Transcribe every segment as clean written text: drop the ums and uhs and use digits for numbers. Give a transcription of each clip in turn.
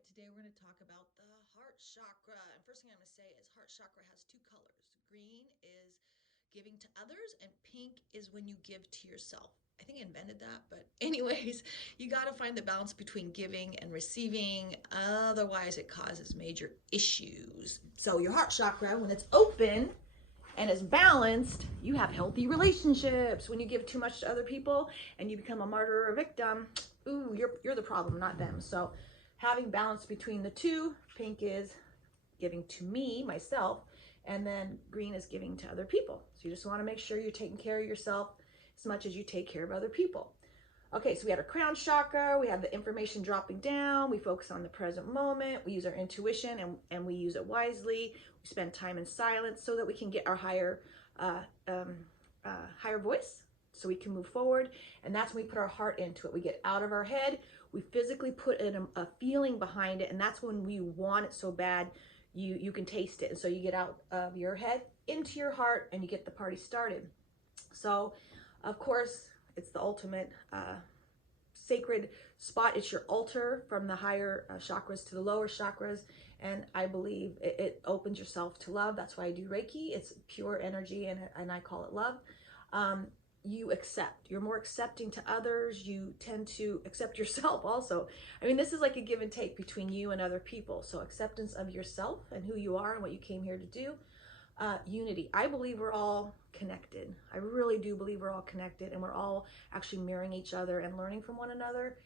right, today we're going to talk about the heart chakra. And first thing I'm going to say is heart chakra has two colors. Green is giving to others, and pink is when you give to yourself. I think I invented that, but anyways, you got to find the balance between giving and receiving. Otherwise, it causes major issues. So, your heart chakra, when it's open and is balanced, you have healthy relationships. When you give too much to other people and you become a martyr or a victim, ooh, you're the problem, not them. So having balance between the two, pink is giving to me, myself, and then green is giving to other people. So you just want to make sure you're taking care of yourself as much as you take care of other people. Okay, so we had our crown chakra, we have the information dropping down, we focus on the present moment, we use our intuition and we use it wisely. We spend time in silence so that we can get our higher voice so we can move forward. And that's when we put our heart into it. We get out of our head, we physically put in a feeling behind it, and that's when we want it so bad you can taste it. And so you get out of your head into your heart and you get the party started. So, of course, it's the ultimate sacred spot. It's your altar from the higher chakras to the lower chakras. And I believe it opens yourself to love. That's why I do Reiki. It's pure energy and I call it love. You accept. You're more accepting to others. You tend to accept yourself also. I mean, this is like a give and take between you and other people. So acceptance of yourself and who you are and what you came here to do. Unity. I believe we're all connected. I really do believe we're all connected, and we're all actually mirroring each other and learning from one another.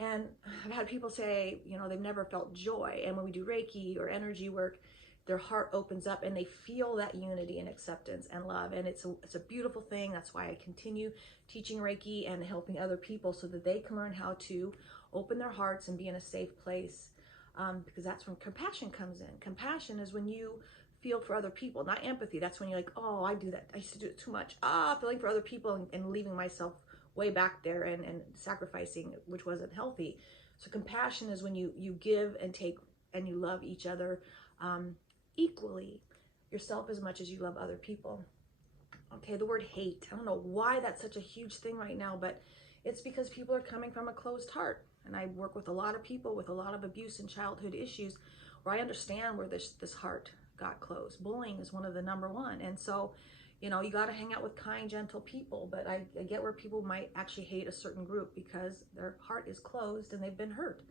And I've had people say, they've never felt joy. And when we do Reiki or energy work, their heart opens up and they feel that unity and acceptance and love. And it's a beautiful thing. That's why I continue teaching Reiki and helping other people so that they can learn how to open their hearts and be in a safe place. Because that's when compassion comes in. Compassion is when you feel for other people, not empathy. That's when you're like, oh, I do that. I used to do it too much. Feeling for other people and leaving myself way back there and sacrificing, which wasn't healthy. So compassion is when you give and take and you love each other equally, yourself as much as you love other people. Okay, the word hate. I don't know why that's such a huge thing right now, but it's because people are coming from a closed heart. And I work with a lot of people with a lot of abuse and childhood issues where I understand where this heart got closed. Bullying is one of the number one. And so, you got to hang out with kind, gentle people. But I get where people might actually hate a certain group because their heart is closed and they've been hurt.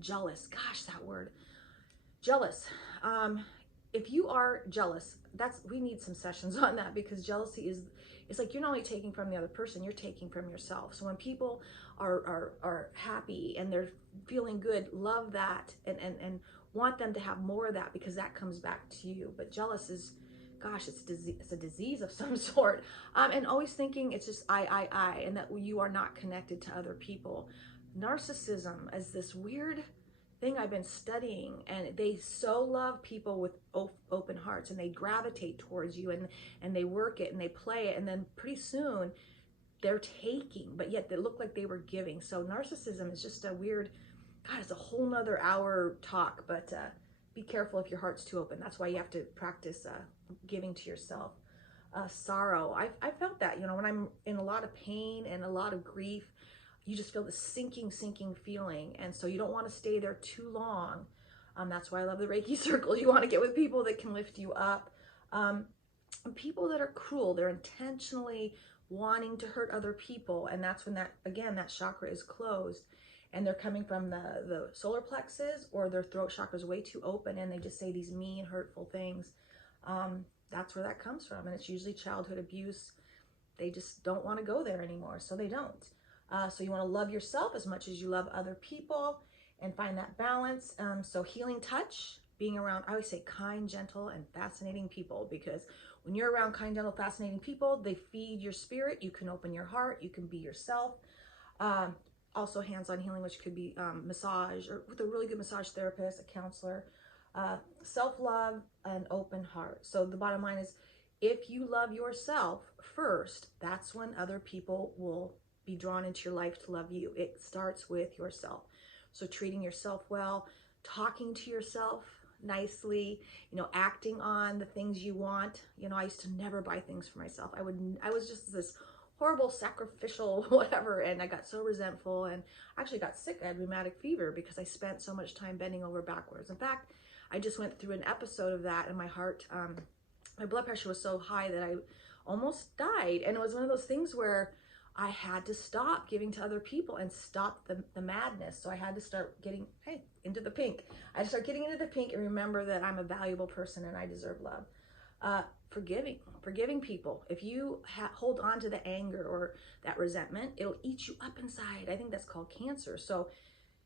Jealous. Gosh, that word. Jealous. If you are jealous, we need some sessions on that, because jealousy it's like you're not only taking from the other person, you're taking from yourself. So when people are happy and they're feeling good, love that and want them to have more of that, because that comes back to you. But jealous is, gosh, it's a disease of some sort. And always thinking it's just I, and that you are not connected to other people. Narcissism is this weird thing I've been studying, and they so love people with open hearts, and they gravitate towards you, and they work it and they play it, and then pretty soon they're taking, but yet they look like they were giving. So narcissism is just a weird, God, it's a whole nother hour talk, but be careful if your heart's too open. That's why you have to practice giving to yourself. Sorrow, I felt that, when I'm in a lot of pain and a lot of grief, you just feel the sinking feeling. And so you don't want to stay there too long. That's why I love the Reiki circles. You want to get with people that can lift you up. And people that are cruel, they're intentionally wanting to hurt other people. And that's when that chakra is closed. And they're coming from the solar plexus, or their throat chakra is way too open, and they just say these mean, hurtful things. That's where that comes from. And it's usually childhood abuse. They just don't want to go there anymore, so they don't. So you want to love yourself as much as you love other people and find that balance. So healing touch, being around, I always say kind, gentle, and fascinating people, because when you're around kind, gentle, fascinating people, they feed your spirit. You can open your heart. You can be yourself. Also hands-on healing, which could be massage, or with a really good massage therapist, a counselor. Self-love, and open heart. So the bottom line is, if you love yourself first, that's when other people will be drawn into your life to love you. It starts with yourself. So treating yourself well, talking to yourself nicely, acting on the things you want. I used to never buy things for myself. I was just this horrible sacrificial whatever, and I got so resentful and actually got sick. I had rheumatic fever because I spent so much time bending over backwards. In fact, I just went through an episode of that, and my heart, my blood pressure was so high that I almost died. And it was one of those things where I had to stop giving to other people and stop the madness. So I had to start getting, hey, into the pink. I had to start getting into the pink and remember that I'm a valuable person and I deserve love. Forgiving people. If you hold on to the anger or that resentment, it'll eat you up inside. I think that's called cancer. So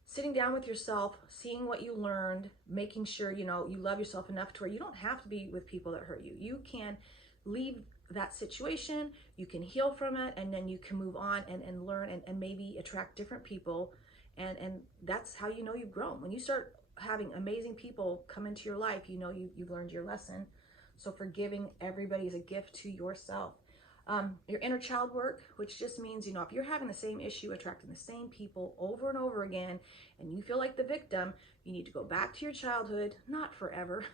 sitting down with yourself, seeing what you learned, making sure, you know, you love yourself enough to where you don't have to be with people that hurt you. You can leave that situation, you can heal from it, and then you can move on and learn and maybe attract different people. And that's how you know you've grown. When you start having amazing people come into your life, you know you've learned your lesson. So forgiving everybody is a gift to yourself. Your inner child work, which just means, you know, if you're having the same issue, attracting the same people over and over again, and you feel like the victim, you need to go back to your childhood, not forever,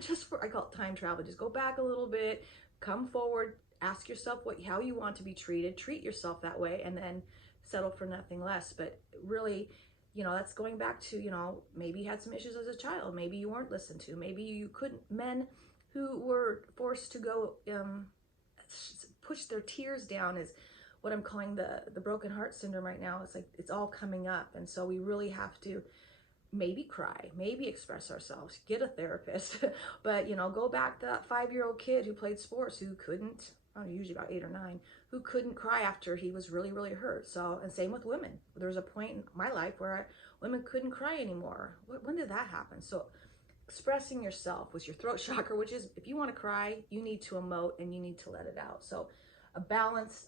just for, I call it time travel. Just go back a little bit, come forward, ask yourself how you want to be treated, treat yourself that way, and then settle for nothing less. But really, you know, that's going back to, you know, maybe you had some issues as a child, maybe you weren't listened to, maybe you couldn't, men who were forced to go push their tears down is what I'm calling the broken heart syndrome right now. It's like it's all coming up, and so we really have to maybe cry, maybe express ourselves, get a therapist, but you know, go back to that 5-year-old kid who played sports who couldn't, usually about 8 or 9, who couldn't cry after he was really, really hurt. So, and same with women. There was a point in my life where women couldn't cry anymore. When did that happen? So expressing yourself was your throat chakra, which is, if you want to cry, you need to emote and you need to let it out. So a balance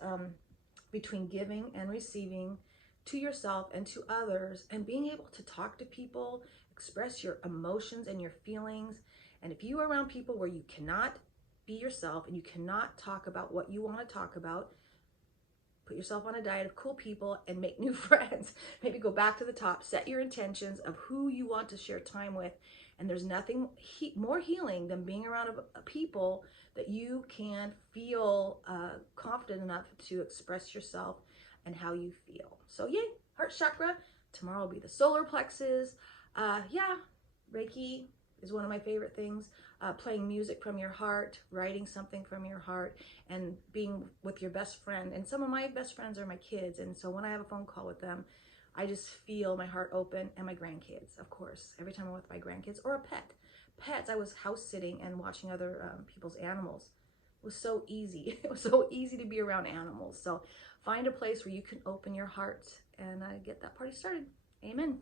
between giving and receiving to yourself and to others, and being able to talk to people, express your emotions and your feelings. And if you are around people where you cannot be yourself and you cannot talk about what you want to talk about, put yourself on a diet of cool people and make new friends. Maybe go back to the top, set your intentions of who you want to share time with. And there's nothing more healing than being around people that you can feel confident enough to express yourself and how you feel. So yay, heart chakra. Tomorrow will be the solar plexus. Yeah, Reiki is one of my favorite things. Playing music from your heart, writing something from your heart, and being with your best friend. And some of my best friends are my kids. And so when I have a phone call with them, I just feel my heart open, and my grandkids, of course. Every time I'm with my grandkids or a pet. Pets, I was house sitting and watching other people's animals. It was so easy. It was so easy to be around animals. So find a place where you can open your heart and get that party started. Amen.